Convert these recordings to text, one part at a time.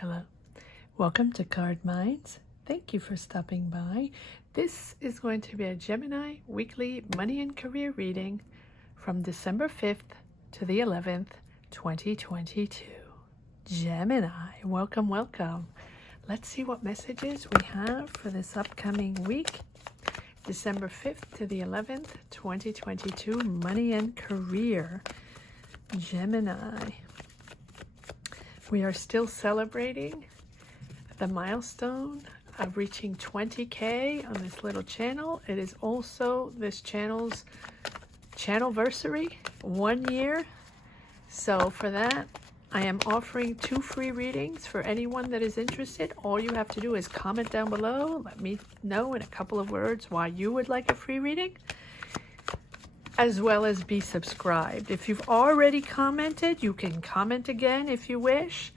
Hello, welcome to Card Minds. Thank you for stopping by. This is going to be a Gemini weekly money and career reading from December 5th to the 11th, 2022. Gemini, welcome, welcome. Let's see what messages we have for this upcoming week, December 5th to the 11th, 2022, money and career. Gemini. We are still celebrating the milestone of reaching 20K on this little channel. It is also this channel's channelversary, 1 year. So for that, I am offering 2 free readings for anyone that is interested. All you have to do is comment down below. Let me know in a couple of words why you would like a free reading, as well as be subscribed. If you've already commented, you can comment again if you wish.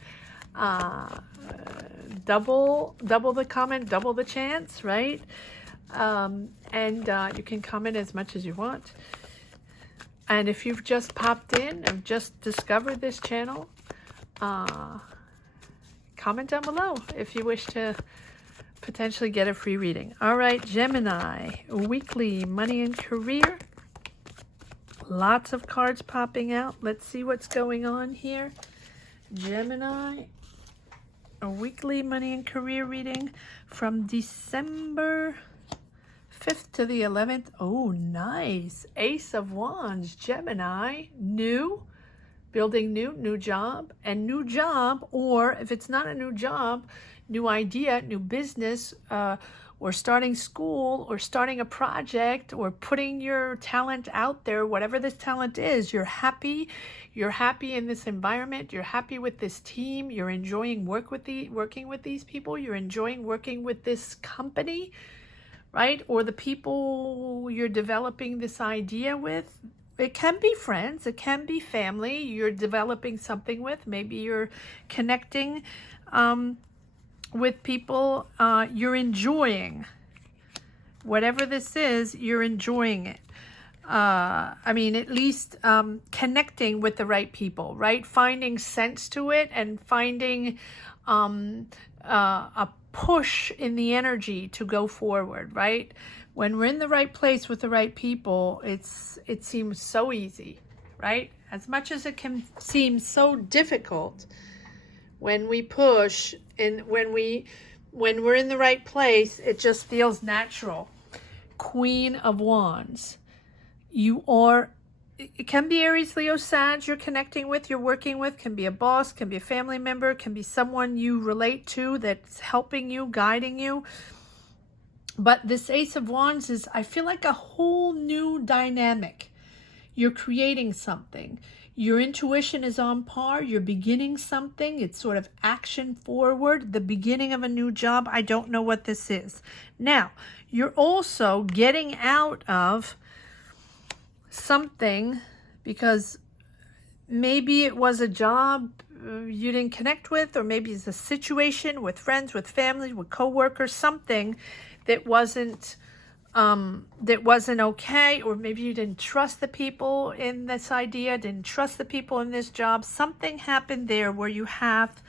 Double the comment, double the chance, right? You can comment as much as you want. And if you've just popped in and just discovered this channel, comment down below if you wish to potentially get a free reading. All right, Gemini, weekly money and career. Lots of cards popping out. Let's see what's going on here. Gemini, a weekly money and career reading from December 5th to the 11th. Oh, nice. Ace of Wands, Gemini, new, building new job, and new job, or if it's not a new job, new idea, new business, or starting school, or starting a project, or putting your talent out there, whatever this talent is. You're happy in this environment, you're happy with this team, you're enjoying working with these people, you're enjoying working with this company, right? Or the people you're developing this idea with. It can be friends, it can be family you're developing something with. Maybe you're connecting with people you're enjoying. Whatever this is, you're enjoying it. At least connecting with the right people, right? Finding sense to it and finding a push in the energy to go forward, right? When we're in the right place with the right people, it seems so easy, right? As much as it can seem so difficult, when we push and when we're in the right place, it just feels natural. Queen of Wands. It can be Aries, Leo, Sag you're connecting with, you're working with, can be a boss, can be a family member, can be someone you relate to that's helping you, guiding you. But this Ace of Wands is, I feel like, a whole new dynamic. You're creating something. Your intuition is on par. You're beginning something. It's sort of action forward, the beginning of a new job. I don't know what this is. Now, you're also getting out of something because maybe it was a job you didn't connect with, or maybe it's a situation with friends, with family, with coworkers, something that wasn't okay, or maybe you didn't trust the people in this idea, didn't trust the people in this job. Something happened there where you have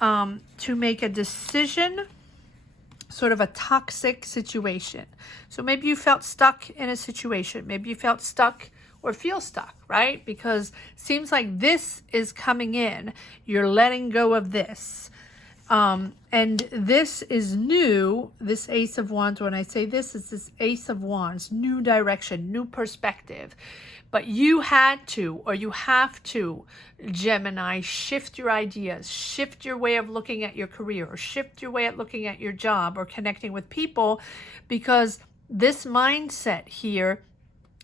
to make a decision, sort of a toxic situation. So maybe you felt stuck in a situation. Maybe you felt stuck or feel stuck, right? Because it seems like this is coming in. You're letting go of this. And this is new, this Ace of Wands. When I say this, is this Ace of Wands, new direction, new perspective. But you had to, or you have to, Gemini, shift your ideas, shift your way of looking at your career, or shift your way of looking at your job, or connecting with people, because this mindset here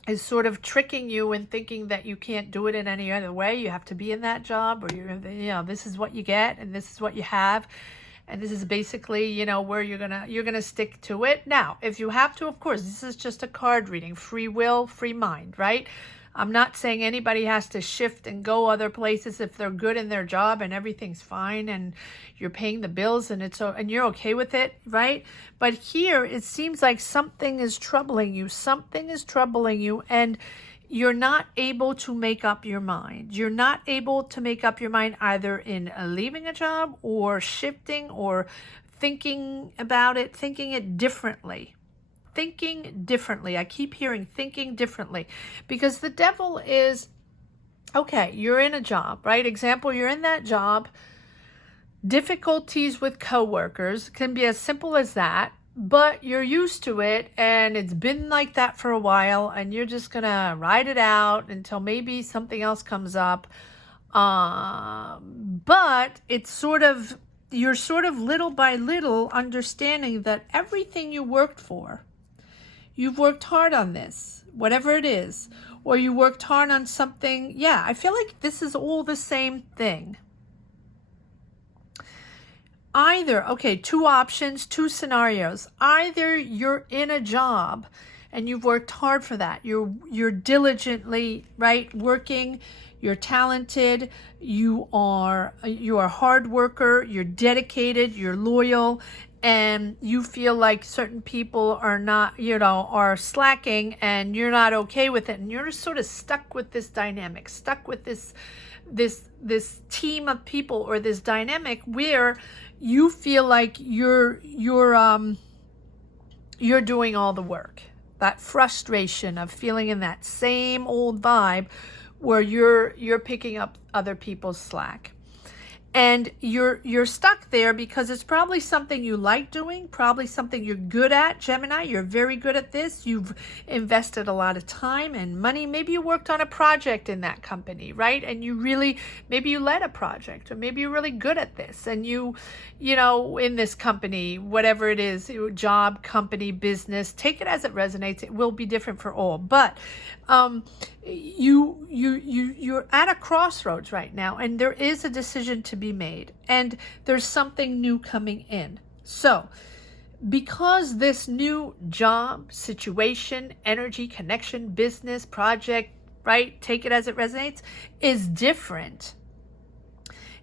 is sort of tricking you and thinking that you can't do it in any other way. You have to be in that job, or this is what you get, and this is what you have, and this is basically where you're gonna stick to it. Now, if you have to, of course, this is just a card reading, free will, free mind, right? I'm not saying anybody has to shift and go other places if they're good in their job and everything's fine and you're paying the bills and you're okay with it, right? But here it seems like something is troubling you. Something is troubling you, and you're not able to make up your mind. You're not able to make up your mind either in leaving a job or shifting or thinking about it, thinking it differently. Thinking differently. I keep hearing thinking differently, because the devil is, okay, you're in a job, right? Example, you're in that job. Difficulties with coworkers can be as simple as that, but you're used to it and it's been like that for a while, and you're just gonna ride it out until maybe something else comes up. But it's sort of, you're sort of little by little understanding that everything you worked for, you've worked hard on this, whatever it is, or you worked hard on something. Yeah, I feel like this is all the same thing. Either, okay, two options, two scenarios. Either you're in a job and you've worked hard for that. You're diligently, right, working. You're talented. You are a hard worker. You're dedicated. You're loyal. And you feel like certain people are not, are slacking, and you're not okay with it. And you're sort of stuck with this dynamic, stuck with this team of people, or this dynamic where you feel like you're doing all the work. That frustration of feeling in that same old vibe where you're picking up other people's slack. And you're stuck there because it's probably something you like doing, probably something you're good at, Gemini. You're very good at this. You've invested a lot of time and money. Maybe you worked on a project in that company, right? And maybe you led a project, or maybe you're really good at this. And in this company, whatever it is, job, company, business, take it as it resonates. It will be different for all. But you're at a crossroads right now, and there is a decision to be made, and there's something new coming in. So because this new job, situation, energy, connection, business, project, right, take it as it resonates, is different,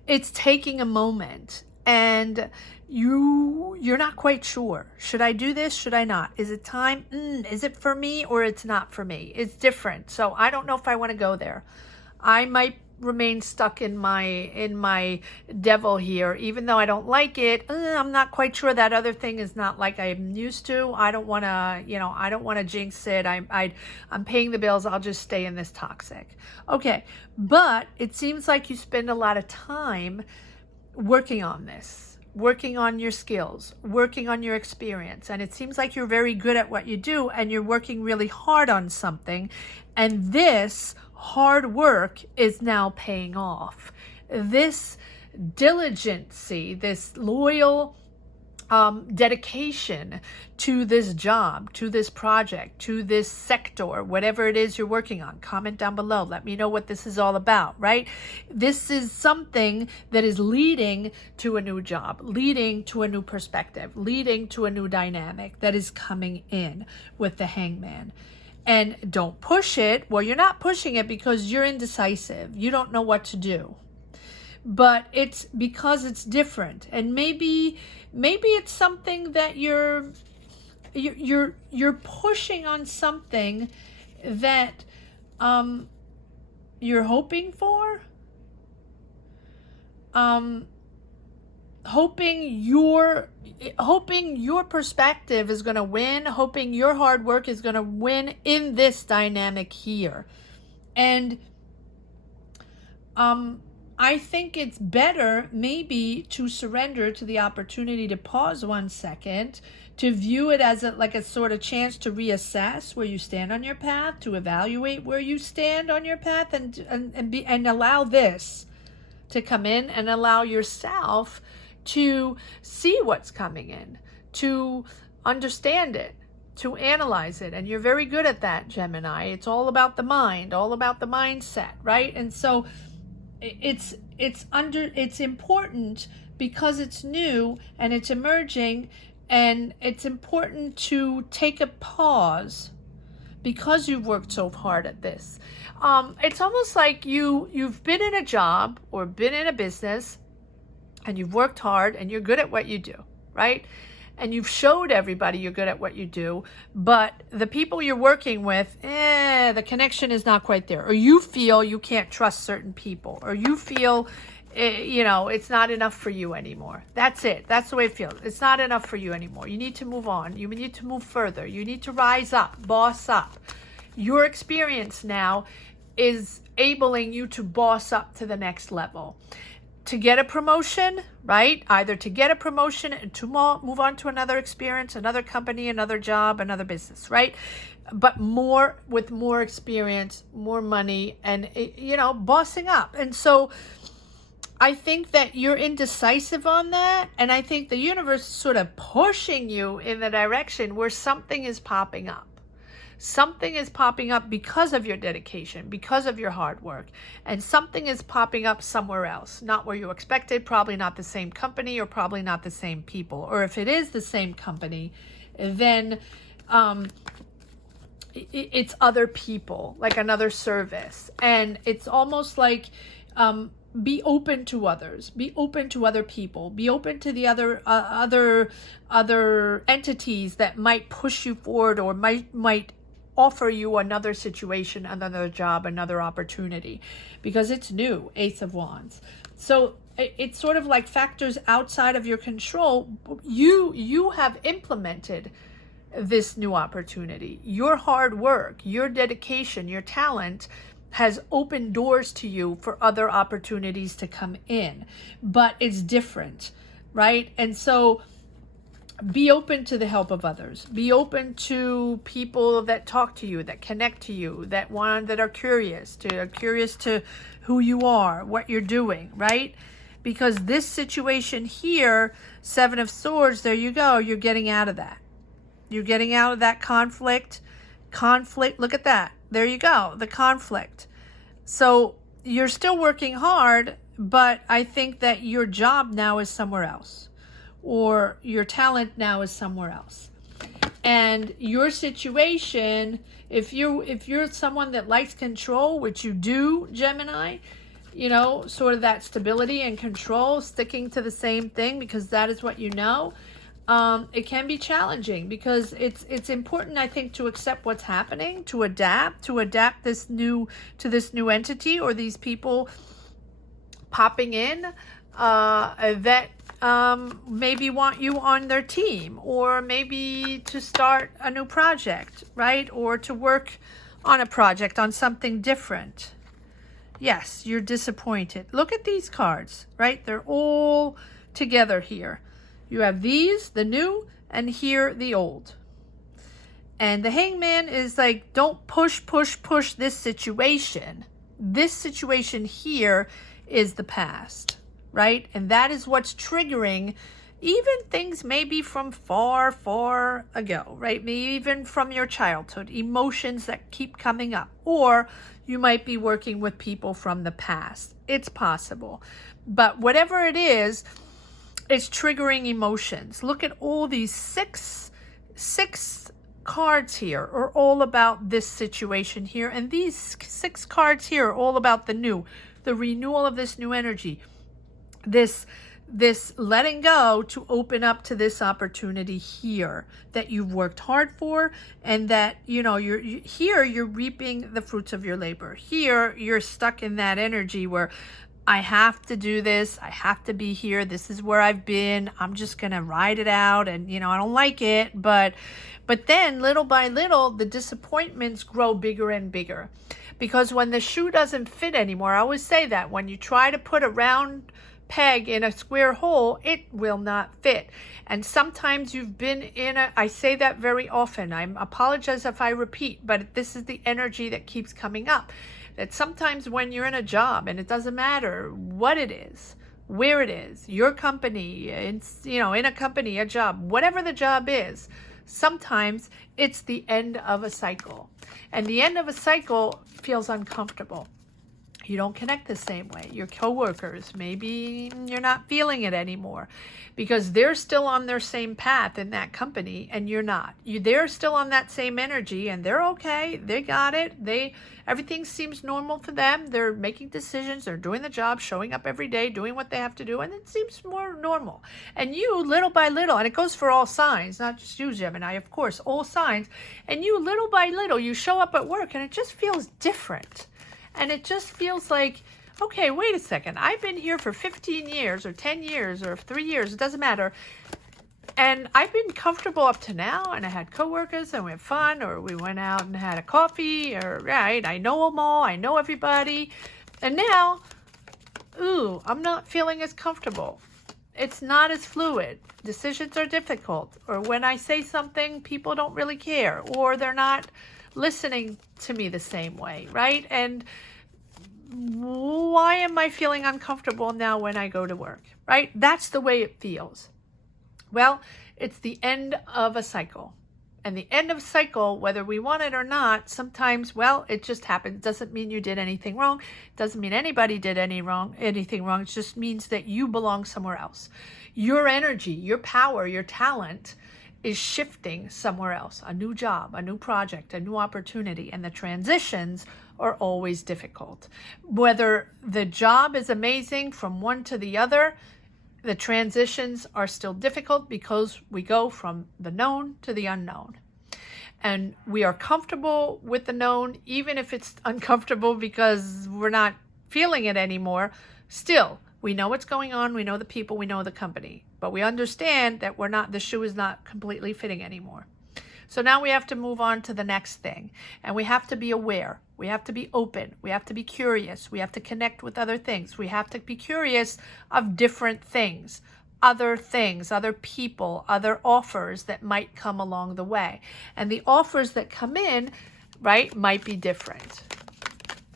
it's taking a moment, and you're not quite sure. Should I do this? Should I not? Is it time? Is it for me, or it's not for me? It's different. So I don't know if I want to go there. I might remain stuck in my devil here, even though I don't like it. I'm not quite sure. That other thing is not like I'm used to. I don't want to jinx it. I'm paying the bills. I'll just stay in this toxic. Okay. But it seems like you spend a lot of time working on this, working on your skills, working on your experience. And it seems like you're very good at what you do, and you're working really hard on something. And this hard work is now paying off. This diligency, this loyal dedication to this job, to this project, to this sector, whatever it is you're working on. Comment down below. Let me know what this is all about, right? This is something that is leading to a new job, leading to a new perspective, leading to a new dynamic that is coming in with the Hangman. And don't push it. Well, you're not pushing it because you're indecisive. You don't know what to do. But it's because it's different. And maybe it's something that you're pushing on something that you're hoping for. Hoping your perspective is going to win, hoping your hard work is going to win in this dynamic here. And I think it's better maybe to surrender to the opportunity to pause 1 second, to view it as a sort of chance to reassess where you stand on your path, to evaluate where you stand on your path, and allow this to come in, and allow yourself to see what's coming in, to understand it, to analyze it. And you're very good at that, Gemini. It's all about the mind, all about the mindset, right? And so it's important because it's new and it's emerging, and it's important to take a pause because you've worked so hard at this. It's almost like you've been in a job or been in a business, and you've worked hard and you're good at what you do, right? and you've showed everybody you're good at what you do, but the people you're working with, the connection is not quite there, or you feel you can't trust certain people, or you feel it's not enough for you anymore. That's it. That's the way it feels. It's not enough for you anymore. You need to move on. You need to move further. You need to rise up, boss up. Your experience now is enabling you to boss up to the next level. To get a promotion, right? Either to get a promotion and to move on to another experience, another company, another job, another business, right? But with more experience, more money, and, bossing up. And so I think that you're indecisive on that. And I think the universe is sort of pushing you in the direction where something is popping up. Something is popping up because of your dedication, because of your hard work, and something is popping up somewhere else, not where you expected, probably not the same company, or probably not the same people. Or if it is the same company, then it's other people, like another service. And it's almost like be open to others, be open to other people, be open to the other entities that might push you forward, or might offer you another situation, another job, another opportunity, because it's new. Ace of Wands. So it's sort of like factors outside of your control. You have implemented this new opportunity. Your hard work, your dedication, your talent has opened doors to you for other opportunities to come in, but it's different, right? And so be open to the help of others. Be open to people that talk to you, that connect to you, that are curious to who you are, what you're doing, right? Because this situation here, Seven of Swords, there you go. You're getting out of that. You're getting out of that conflict. Look at that. There you go. The conflict. So you're still working hard, but I think that your job now is somewhere else, or your talent now is somewhere else. And your situation, if you're someone that likes control, which you do, Gemini, sort of that stability and control, sticking to the same thing because that is what you know, it can be challenging, because it's important, I think, to accept what's happening, to adapt to this new entity, or these people popping in that maybe want you on their team, or maybe to start a new project, right? Or to work on a project, on something different. Yes, you're disappointed. Look at these cards, right? They're all together here. You have these, the new, and here, the old. And the Hangman is like, don't push this situation. This situation here is the past, right? And that is what's triggering even things maybe from far ago, right? Maybe even from your childhood, emotions that keep coming up. Or you might be working with people from the past. It's possible. But whatever it is, it's triggering emotions. Look at all these six cards here are all about this situation here. And these 6 cards here are all about the new, the renewal of this new energy. This letting go to open up to this opportunity here that you've worked hard for, and that you're reaping the fruits of your labor. Here you're stuck in that energy where I have to do this, I have to be here, this is where I've been, I'm just gonna ride it out, and I don't like it, but then little by little the disappointments grow bigger and bigger, because when the shoe doesn't fit anymore, I always say that when you try to put a round peg in a square hole, it will not fit. And sometimes you've been I say that very often, I apologize if I repeat, but this is the energy that keeps coming up, that sometimes when you're in a job, and it doesn't matter what it is, where it is, your company, in a company, a job, whatever the job is, sometimes it's the end of a cycle. And the end of a cycle feels uncomfortable. You don't connect the same way. Your coworkers, maybe you're not feeling it anymore because they're still on their same path in that company and you're not. They're still on that same energy and they're okay. They got it. Everything seems normal for them. They're making decisions. They're doing the job, showing up every day, doing what they have to do, and it seems more normal. And you, little by little, and it goes for all signs, not just you, Gemini, of course, all signs. And you, little by little, you show up at work and it just feels different. And it just feels like, okay, wait a second. I've been here for 15 years or 10 years or 3 years. It doesn't matter. And I've been comfortable up to now. And I had coworkers and we had fun, or we went out and had a coffee, or right. I know them all. I know everybody. And now, I'm not feeling as comfortable. It's not as fluid. Decisions are difficult. Or when I say something, people don't really care. Or they're not listening to me the same way, right? And why am I feeling uncomfortable now when I go to work, right? That's the way it feels. Well, it's the end of a cycle. And the end of a cycle, whether we want it or not, sometimes, well, it just happens. It doesn't mean you did anything wrong. It doesn't mean anybody did anything wrong. It just means that you belong somewhere else. Your energy, your power, your talent is shifting somewhere else, a new job, a new project, a new opportunity, and the transitions are always difficult. Whether the job is amazing from one to the other, the transitions are still difficult because we go from the known to the unknown. And we are comfortable with the known, even if it's uncomfortable because we're not feeling it anymore. Still, we know what's going on, we know the people, we know the company, but we understand that the shoe is not completely fitting anymore. So now we have to move on to the next thing, and we have to be aware. We have to be open. We have to be curious. We have to connect with other things. We have to be curious of different things, other people, other offers that might come along the way. And the offers that come in, right, might be different.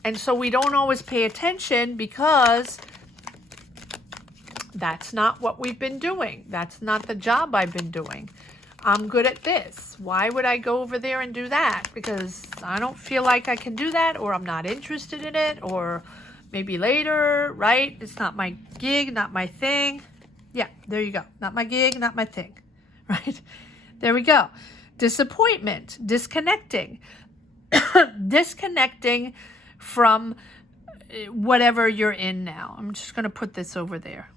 And so we don't always pay attention because that's not what we've been doing. That's not the job I've been doing. I'm good at this. Why would I go over there and do that? Because I don't feel like I can do that, or I'm not interested in it, or maybe later, right? It's not my gig, not my thing. Yeah, there you go. Not my gig, not my thing, right? There we go. Disappointment, disconnecting. Disconnecting from whatever you're in now. I'm just going to put this over there.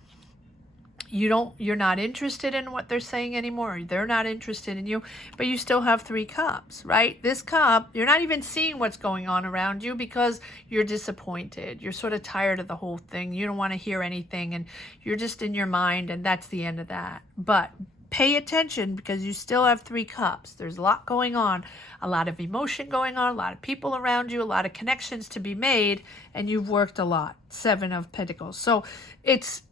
You're not interested in what they're saying anymore, or they're not interested in you, but you still have 3 cups, right? This cup, you're not even seeing what's going on around you because you're disappointed. You're sort of tired of the whole thing. You don't want to hear anything, and you're just in your mind, and that's the end of that. But pay attention because you still have 3 cups. There's a lot going on, a lot of emotion going on, a lot of people around you, a lot of connections to be made, and you've worked a lot. 7 of Pentacles. So it's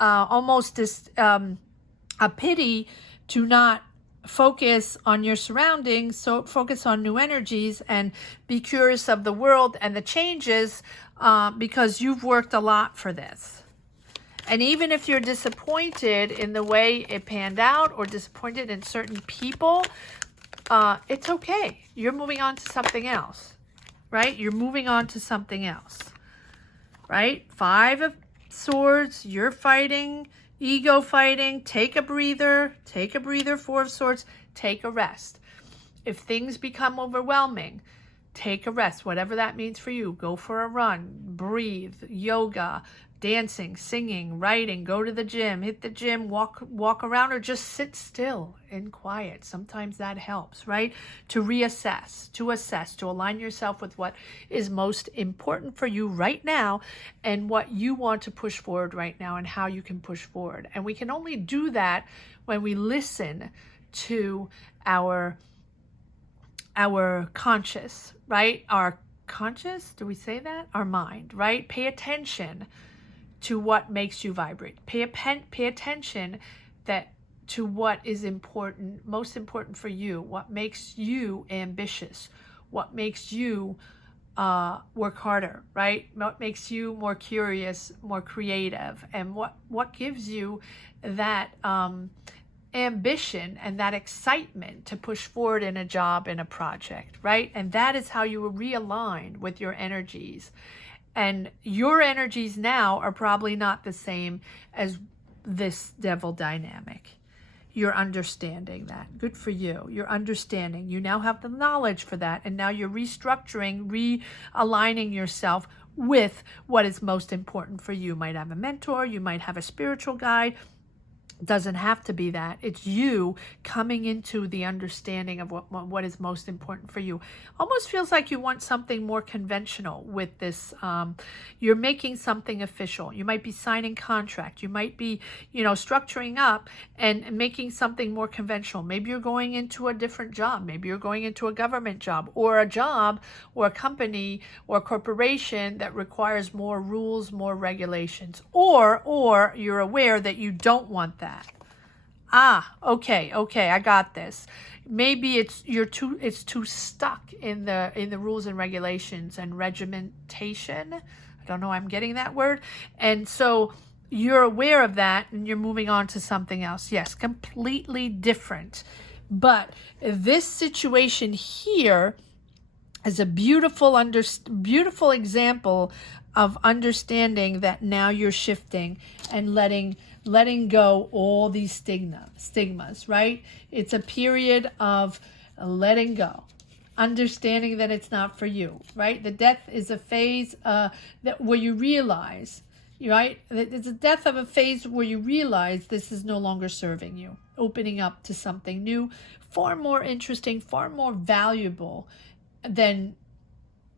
almost this a pity to not focus on your surroundings, so focus on new energies and be curious of the world and the changes because you've worked a lot for this. And even if you're disappointed in the way it panned out or disappointed in certain people, it's okay. You're moving on to something else, right? You're moving on to something else, right? 5 of Swords, you're fighting, ego fighting. Take a breather, 4 of Swords, take a rest. If things become overwhelming, take a rest, whatever that means for you. Go for a run, breathe, yoga, dancing, singing, writing, go to the gym, hit the gym, walk around, or just sit still in quiet. Sometimes that helps, right? To reassess, to assess, to align yourself with what is most important for you right now and what you want to push forward right now and how you can push forward. And we can only do that when we listen to our conscious, right? Our conscious, do we say that? Our mind, right? Pay attention to what makes you vibrate. Pay attention to what is important, most important for you, what makes you ambitious, what makes you work harder, right? What makes you more curious, more creative, and what gives you that ambition and that excitement to push forward in a job, in a project, right? And that is how you realign with your energies. And your energies now are probably not the same as this devil dynamic. You're understanding that. Good for you. You're understanding. You now have the knowledge for that. And now you're restructuring, realigning yourself with what is most important for you. You might have a mentor. You might have a spiritual guide. Doesn't have to be that. It's you coming into the understanding of what is most important for you. Almost feels like you want something more conventional with this. You're making something official. You might be signing contract. You might be, structuring up and making something more conventional. Maybe you're going into a different job. Maybe you're going into a government job or a job or a company or a corporation that requires more rules, more regulations, or you're aware that you don't want that. Okay, I got this. Maybe it's too stuck in the rules and regulations and regimentation. I don't know, I'm getting that word. And so you're aware of that and you're moving on to something else. Yes, completely different. But this situation here is a beautiful example of understanding that now you're shifting and letting go all these stigmas, right? It's a period of letting go, understanding that it's not for you, right? The death is a phase where you realize, right? It's a death of a phase where you realize this is no longer serving you, opening up to something new, far more interesting, far more valuable than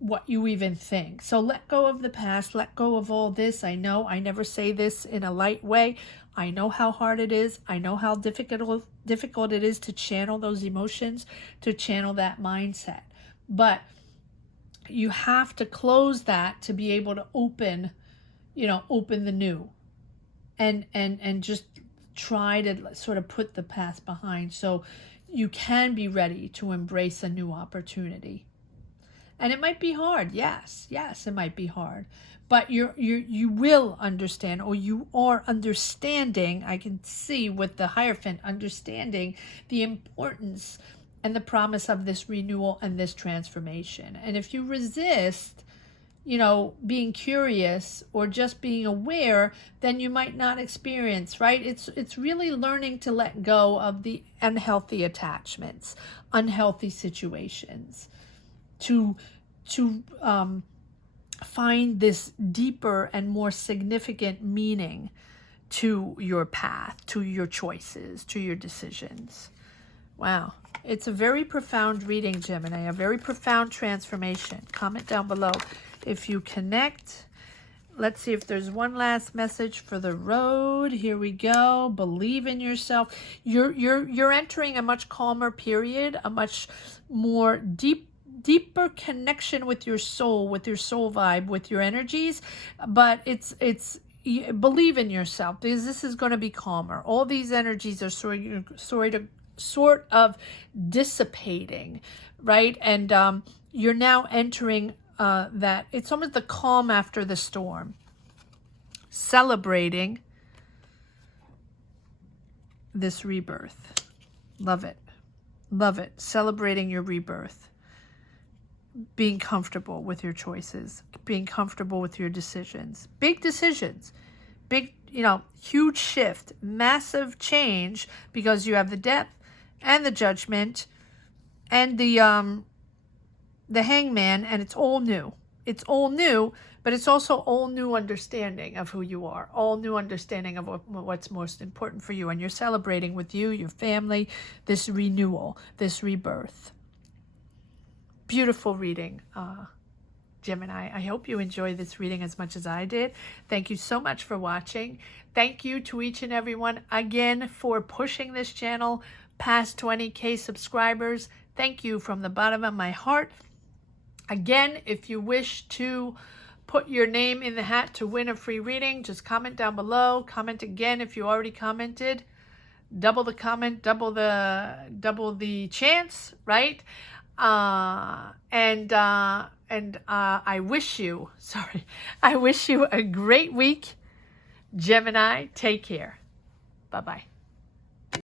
what you even think. So let go of the past, let go of all this. I know I never say this in a light way. I know how hard it is. I know how difficult it is to channel those emotions, to channel that mindset. But you have to close that to be able to open the new and just try to sort of put the past behind so you can be ready to embrace a new opportunity. And it might be hard. Yes, it might be hard. But you will understand, or you are understanding, I can see with the Hierophant, understanding the importance and the promise of this renewal and this transformation. And if you resist, being curious or just being aware, then you might not experience, right? It's really learning to let go of the unhealthy attachments, unhealthy situations, to find this deeper and more significant meaning to your path, to your choices, to your decisions. Wow. It's a very profound reading, Gemini, a very profound transformation. Comment down below if you connect. Let's see if there's one last message for the road. Here we go. Believe in yourself. You're entering a much calmer period, a much more deeper connection with your soul vibe, with your energies. But it's believe in yourself, because this is going to be calmer. All these energies are sort of dissipating, right? And you're now entering that it's almost the calm after the storm, celebrating this rebirth. Love it. Celebrating your rebirth, being comfortable with your choices, being comfortable with your decisions, big decisions, big, huge shift, massive change, because you have the death and the judgment and the hangman, and it's all new. It's all new, but it's also all new understanding of who you are, all new understanding of what's most important for you. And you're celebrating with you, your family, this renewal, this rebirth. Beautiful reading, Gemini. I hope you enjoyed this reading as much as I did. Thank you so much for watching. Thank you to each and everyone again for pushing this channel past 20K subscribers. Thank you from the bottom of my heart. Again, if you wish to put your name in the hat to win a free reading, just comment down below. Comment again if you already commented. Double the comment, double the chance, right? I wish you a great week. Gemini, take care. Bye-bye.